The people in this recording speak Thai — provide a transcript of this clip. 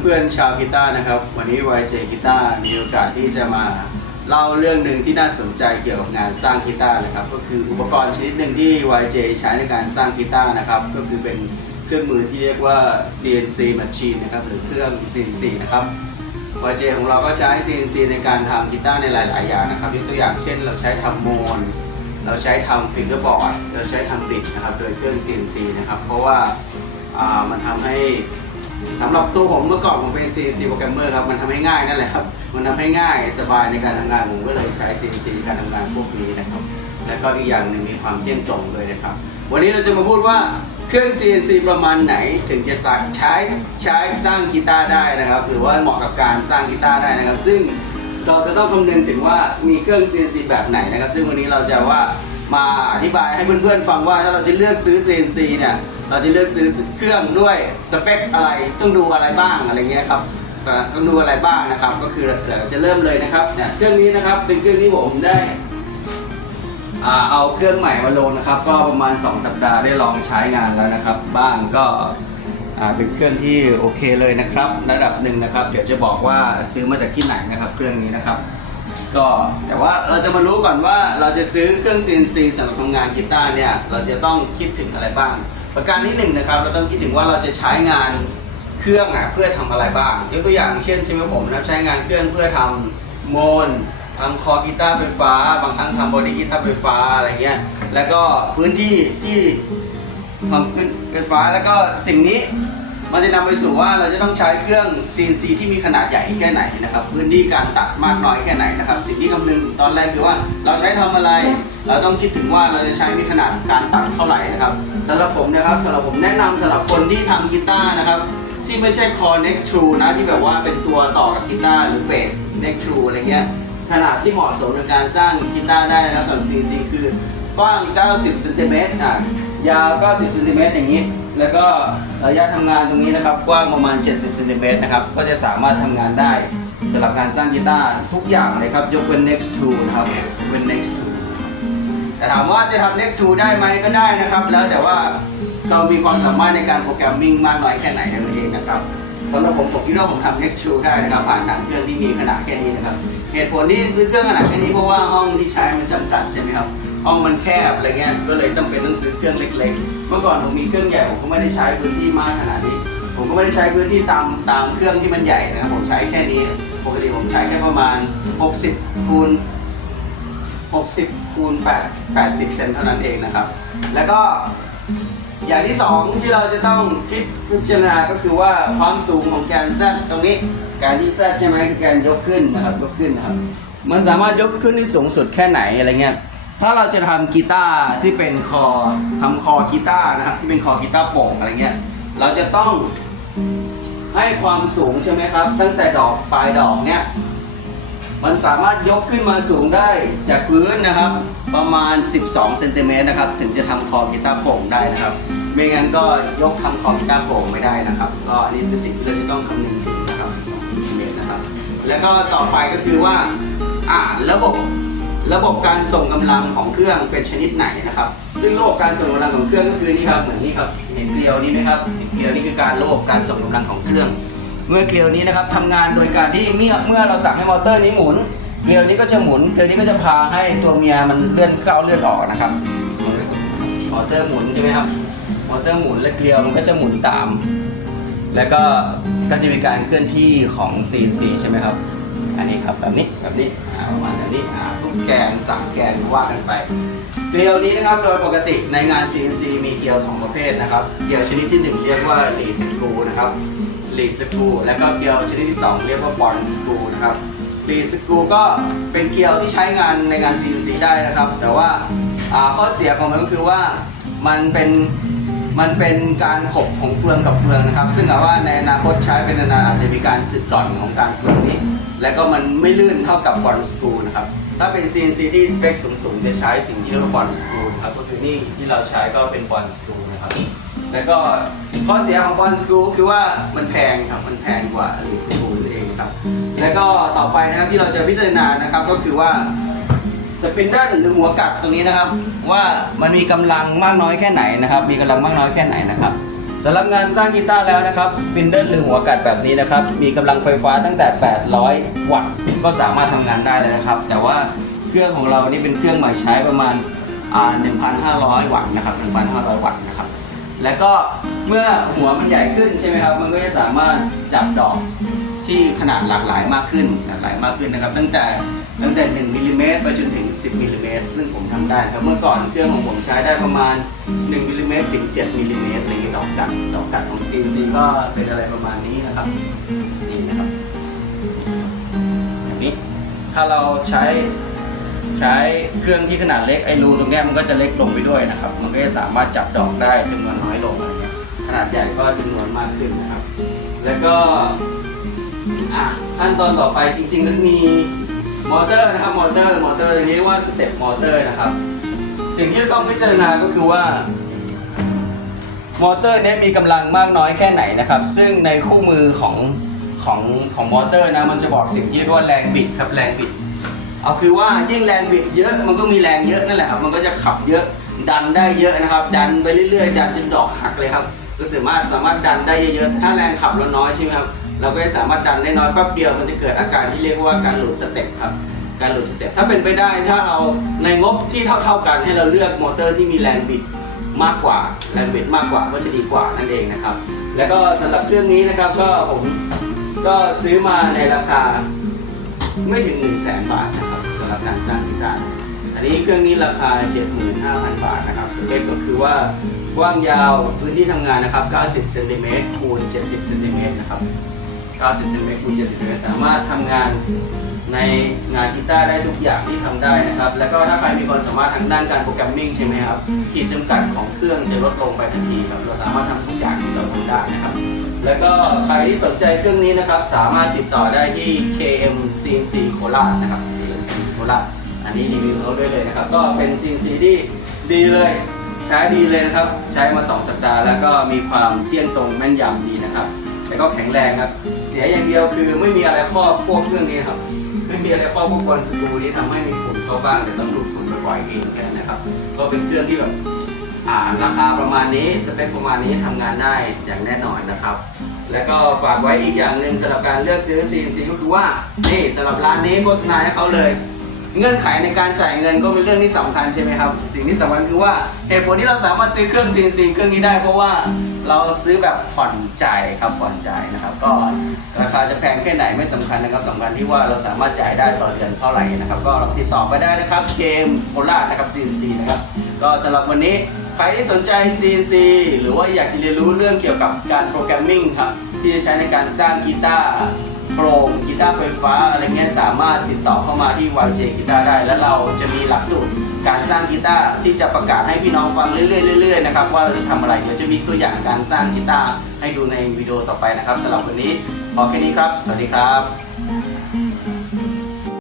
เพื่อนๆชาวกีตาร์นะครับ วันนี้ YJ กีตาร์มีโอกาสที่จะมาเล่าเรื่องหนึ่งที่น่าสนใจเกี่ยวกับงานสร้างกีตาร์นะครับ ก็คืออุปกรณ์ชนิดหนึ่งที่ YJ ใช้ในการสร้างกีตาร์นะครับ ก็คือเป็นเครื่องมือที่เรียกว่า CNC machine นะครับหรือเครื่อง CNC นะครับ YJ ของเราก็ใช้ CNC ในการทำกีตาร์ในหลาย ๆ อย่างนะครับยกตัวอย่างเช่น เราใช้ทำโมนเราใช้ทำฟิงเกอร์บอร์ดเราใช้ทำบริดจ์นะครับโดยเครื่อง CNC นะครับเพราะว่าอ่ามันทำให้ สำหรับตัวผมเมื่อก่อนผมเป็น CNC โปรแกรมเมอร์ครับ มันทำให้ง่ายนั่นแหละครับ มันทำให้ง่ายสบายในการทำงานผมก็เลยใช้ CNC ในการทำงานพวกนี้นะครับ แล้วก็อีกอย่างหนึ่งมีความเที่ยงตรงเลยนะครับ วันนี้เราจะมาพูดว่าเครื่อง CNC ประมาณไหนถึงจะสาใช้ใช้สร้างกีตาร์ได้นะครับ หรือว่าเหมาะกับการสร้างกีตาร์ได้นะครับ ซึ่งเราจะต้องคำนึงถึงว่ามีเครื่อง CNC แบบไหนนะครับ ซึ่งวันนี้เราจะว่ามาอธิบายให้เพื่อนๆฟังว่าถ้าเราจะเลือกซื้อ CNC เนี่ย เราจะเลือกซื้อเครื่องด้วยสเปคอะไรต้องดูอะไรบ้างอะไรเงี้ยครับต้องดูอะไรบ้างนะครับ ก็คือเดี๋ยวจะเริ่มเลยนะครับเนี่ยเครื่องนี้นะครับเป็นเครื่องที่ผมได้เอาเครื่องใหม่มาลงนะครับ ก็ประมาณ 2 สัปดาห์ได้ลองใช้งานแล้วนะครับ บ้างก็เป็นเครื่องที่โอเคเลยนะครับ ระดับหนึ่งนะครับ เดี๋ยวจะบอกว่าซื้อมาจากที่ไหนนะครับ เครื่องนี้นะครับ ก็แต่ว่าเราจะมารู้ก่อนว่าเราจะซื้อเครื่อง CNC สำหรับทำงานกีตาร์เนี่ยเราจะต้องคิดถึงอะไรบ้าง ประการที่หนึ่งนะครับเราต้องคิดถึงว่าเราจะใช้งานเครื่องอะเพื่อทำอะไรบ้างยกตัวอย่างเช่นใช่ไหมผมนะใช้งานเครื่องเพื่อทำโมนทำคอกีตาร์ไฟฟ้า บางครั้งทำบอดี้กีตาร์ไฟฟ้าอะไรเงี้ยแล้วก็พื้นที่ที่ความขึ้นไฟฟ้าแล้วก็สิ่งนี้มันจะนำไปสู่ว่าเราจะต้องใช้เครื่อง CNC ที่มีขนาดใหญ่แค่ไหนนะครับ พื้นที่การตัดมากน้อยแค่ไหนนะครับ สิ่งที่คำนึงตอนแรกคือว่าเราใช้ทำอะไร เราต้องคิดถึงว่าเราจะใช้มีขนาดการตัดเท่าไหร่นะครับ สำหรับผมนะครับสำหรับผมแนะนำสำหรับคนที่ทำกีตาร์นะครับ ที่ไม่ใช่ core next true นะ ที่แบบว่าเป็นตัวต่อกับกีตาร์หรือ bass next true อะไรเงี้ยขนาดที่เหมาะสมในการสร้างกีตาร์ได้นะครับสำหรับ CC คือกว้าง 90เซนติเมตรอะยาว 90เซนติเมตรอย่างนี้ แล้วก็ระยะทำงานตรงนี้นะครับกว้างประมาณ 70เซนติเมตรนะครับก็จะสามารถทำงานได้สำหรับการสร้างกีตาร์ทุกอย่างเลยครับยกเว้น next to นะครับยกเว้น next to แต่ถามว่าจะทำ next to ได้ไหมก็ได้นะครับ แล้วแต่ว่าเรามีความสามารถในการโปรแกรมมิ่งมากน้อยแค่ไหนนั่นเองนะครับสำหรับผมผมคิดว่าผมทำ next to ได้นะครับผ่านทางเครื่องที่มีขนาดแค่นี้นะครับเหตุผลที่ซื้อเครื่องขนาดแค่นี้เพราะว่าห้องที่ใช้มันจำกัดใช่ไหมครับห้องมันแคบอะไรเงี้ยก็เลยต้องเป็นต้องซื้อเครื่องเล็ก ๆ เมื่อก่อนผมมีเครื่องใหญ่ผมก็ไม่ได้ใช้พื้นที่มากขนาดนี้ ผมก็ไม่ได้ใช้พื้นที่ตามตามเครื่องที่มันใหญ่นะครับผมใช้แค่นี้ปกติผมใช้แค่ประมาณ 60คูณ 60คูณ8 80 เซนเท่านั้นเองนะครับ แล้วก็อย่างที่สองที่เราจะต้องคิดพิจารณาก็คือว่าความสูงของแกน Z ตรงนี้แกนที่ Z ใช่ไหมคือแกนยกขึ้นนะครับยกขึ้นนะครับ มันสามารถยกขึ้นที่สูงสุดแค่ไหนอะไรเงี้ยถ้าเราจะทำกีตาร์ที่เป็นคอทำคอกีตาร์นะครับที่เป็นคอกีตาร์โป่งอะไรเงี้ยเราจะต้องให้ความสูงใช่ไหมครับ ตั้งแต่ดอกปลายดอกเนี้ย มันสามารถยกขึ้นมาสูงได้จากพื้นนะครับ ประมาณ 12เซนติเมตรนะครับ ถึงจะทำคอกีตาร์โปร่งได้นะครับ ไม่งั้นก็ยกทำคอกีตาร์โปร่งไม่ได้นะครับ ก็อันนี้เป็นสิ่งที่เราจะต้องคำนึงถึงนะครับ 12เซนติเมตรนะครับ แล้วก็ต่อไปก็คือว่าอ่าระบบระบบการส่งกำลังของเครื่องเป็นชนิดไหนนะครับ ซึ่งระบบการส่งกำลังของเครื่องก็คือนี่ครับเหมือนนี่ครับเห็นเกลียวนี้ไหมครับเห็นเกลียวนี่คือการระบบการส่งกำลังของเครื่อง เมื่อเกลียวนี้นะครับทำงานโดยการที่เมื่อเมื่อเราสั่งให้มอเตอร์นี้หมุน เกลียวนี้ก็จะหมุน เกลียวนี้ก็จะพาให้ตัวเมียมันเลื่อนเข้าเลื่อนออกนะครับ มอเตอร์หมุนใช่ไหมครับ มอเตอร์หมุนและเกลียวมันก็จะหมุนตาม แล้วก็ก็จะมีการเคลื่อนที่ของ CNC ใช่ไหมครับ อันนี้ครับแบบนี้แบบนี้ประมาณแบบนี้ทุกแกนสามแกนว่ากันไปเกลียวนี้นะครับโดยปกติในงาน CNC มีเกลียวสองประเภทนะครับ เกลียวชนิดที่หนึ่งเรียกว่า lead screw นะครับ lead screw แล้วก็เกลียวชนิดที่สองเรียกว่า bond screw นะครับ lead screw ก็เป็นเกลียวที่ใช้งานในงาน CNC ได้นะครับ แต่ว่าาข้อเสียของมันก็คือว่ามันเป็นมันเป็นการขบของเฟืองกับเฟืองนะครับ ซึ่งอาว่าในอนาคตใช้เป็นนานอาจจะมีการสึกหร่อนของการเฟืองนี้ และก็มันไม่ลื่นเท่ากับบอลสกูนะครับถ้าเป็น CNC ที่สเปคสูงๆ จะใช้สิ่งที่เรียกว่าบอลสกูนะครับก็คือนี่ที่เราใช้ก็เป็นบอลสกูนะครับแล้วก็ ข้อเสียของบอลสกรูคือว่ามันแพงครับ มันแพงกว่าลีสกรูนั่นเองครับ แล้วก็ต่อไปนะครับที่เราจะพิจารณานะครับก็คือว่าสปินเดิลหรือหัวกลับตรงนี้นะครับ ว่ามันมีกำลังมากน้อยแค่ไหนนะครับ มีกำลังมากน้อยแค่ไหนนะครับสำหรับงานสร้างกีตาร์แล้วนะครับสปินเดิลหรือหัวกัดแบบนี้นะครับ มีกำลังไฟฟ้าตั้งแต่ 800 วัตต์ก็สามารถทำงานได้เลยนะครับ แต่ว่าเครื่องของเรานี่เป็นเครื่องหม่ใช้ประมาณ 1,500 วัตต์นะครับ 1,500 วัตต์นะครับ แล้วก็เมื่อหัวมันใหญ่ขึ้นใช่ไหมครับ มันก็จะสามารถจับดอกที่ขนาดหลากหลายมากขึ้น หลากหลายมากขึ้นนะครับ ตั้งแต่ตั้งแต่ 1มิลลิเมตรไปจนถึง 10มิลลิเมตรซึ่งผมทำได้ครับเมื่อก่อนเครื่องของผมใช้ได้ประมาณ 1มิลลิเมตรถึง 7มิลลิเมตรอะไรอย่างนี้ดอกกัดดอกกัดของ CNC ก็เป็นอะไรประมาณนี้นะครับนี่นะครับอย่างนี้ถ้าเราใช้ใช้เครื่องที่ขนาดเล็กไอ้รูตรงนี้มันก็จะเล็กลงไปด้วยนะครับ มันก็จะสามารถจับดอกได้จำนวนน้อยลงอะ นาดใหญ่ก็จำนวนมากขึ้นนะครับ แล้วก็ขั้นตอนต่อไปจริงๆแล้วมีมอเตอร์นะครับมอเตอร์มอเตอร์อย่างนี้เรียกว่าสเต็ปมอเตอร์นะครับ สิ่งที่ต้องพิจารณาก็คือว่ามอเตอร์เนี้ยมีกำลังมากน้อยแค่ไหนนะครับ ซึ่งในคู่มือของของของมอเตอร์นะมันจะบอกสิ่งที่เรียกว่าแรงบิดครับแรงบิดเอาคือว่ายิ่งแรงบิดเยอะมันก็มีแรงเยอะนั่นแหละครับมันก็จะขับเยอะดันได้เยอะนะครับ ดันไปเรื่อยๆ ดันจนดอกหักเลยครับ ก็สามารถสามารถดันได้เยอะๆถ้าแรงขับเราน้อยใช่ไหมครับเราก็จะสามารถดันได้น้อยแป๊บเดียวมันจะเกิดอาการที่เรียกว่าการหลุดสเต็ปครับการหลุดสเต็ปถ้าเป็นไปได้ถ้าเราในงบที่เท่า ๆกันให้เราเลือกมอเตอร์ที่มีแรงบิดมากกว่าแรงบิดมากกว่าก็จะดีกว่านั่นเองนะครับ แล้วก็สำหรับเครื่องนี้นะครับก็ผมก็ซื้อมาในราคาไม่ถึง 1 0 0 0 0แสนบาทนะครับสำหรับการสร้างกีตาร์อันนี้เครื่องนี้ราคา 75,000 บาทนะครับสเปคก็คือว่า กว้างยาวพื้นที่ทำงานนะครับ 90 เซนติเมตรคูณ 70 เซนติเมตรนะครับ 90 เซนติเมตรคูณ 70 เซนติเมตรสามารถทำงานในงานกีตาร์ได้ทุกอย่างที่ทำได้นะครับ แล้วก็ถ้าใครมีความสามารถทางด้านการโปรแกรมมิ่งใช่ไหมครับ ขีดจำกัดของเครื่องจะลดลงไปทันทีครับ เราสามารถทำทุกอย่างที่เราทำได้นะครับ แล้วก็ใครที่สนใจเครื่องนี้นะครับ สามารถติดต่อได้ที่ KM CNC โคราชนะครับ CNC โคราชอันนี้รีวิวเขาด้วยเลยนะครับ ก็เป็น CNC ที่ดีเลย ช้ดีเลยนะครับ ใช้มา 2 สัปดาห์แล้วก็มีความเที่ยงตรงแม่นยำดีนะครับ แล้วก็แข็งแรงครับ เสียอย่างเดียวคือไม่มีอะไรครอบพวกเครื่องนี้ครับ ไม่มีอะไรครอบพวกกลสกรูนี้ทำให้มีฝุ่นเข้าบ้างแต่ต้องดูดฝุ่นบ่อยๆเองแค่นั้นะครับ ก็เป็นเครื่องที่แบบอ่าราคาประมาณนี้สเปคประมาณนี้ทำงานได้อย่างแน่นอนนะครับ แล้วก็ฝากไว้อีกอย่างหนึ่งสำหรับการเลือกซื้อ CNC ก็คือว่านี่สำหรับร้านนี้โฆษณาให้เขาเลย เงื่อนไขในการจ่ายเงินก็เป็นเรื่องที่สำคัญใช่ไหมครับ สิ่งที่สำคัญคือว่าเหตุผลที่เราสามารถซื้อเครื่อง CNC เครื่องนี้ได้เพราะว่าเราซื้อแบบผ่อนจ่ายครับผ่อนจ่ายนะครับ ก็ราคาจะแพงแค่ไหนไม่สำคัญนะครับสำคัญที่ว่าเราสามารถจ่ายได้ต่อเดือนเท่าไหร่นะครับ ก็ติดต่อไปได้นะครับเกมโคราชนะครับ CNC นะครับก็สำหรับวันนี้ใครที่สนใจ CNC หรือว่าอยากจะเรียนรู้เรื่องเกี่ยวกับการโปรแกรมมิ่งครับที่จะใช้ในการสร้างกีตาร์ โปร่งกีตาร์ไฟฟ้าอะไรเงี้ยสามารถติดต่อเข้ามาที่ YJ กีตาร์ได้ แล้วเราจะมีหลักสูตรการสร้างกีตาร์ที่จะประกาศให้พี่น้องฟังเรื่อยๆเรื่อยๆนะครับว่าเราจะทำอะไรเดี๋ยวจะมีตัวอย่างการสร้างกีตาร์ให้ดูในวิดีโอต่อไปนะครับสำหรับวันนี้พอแค่นี้ครับ สวัสดีครับ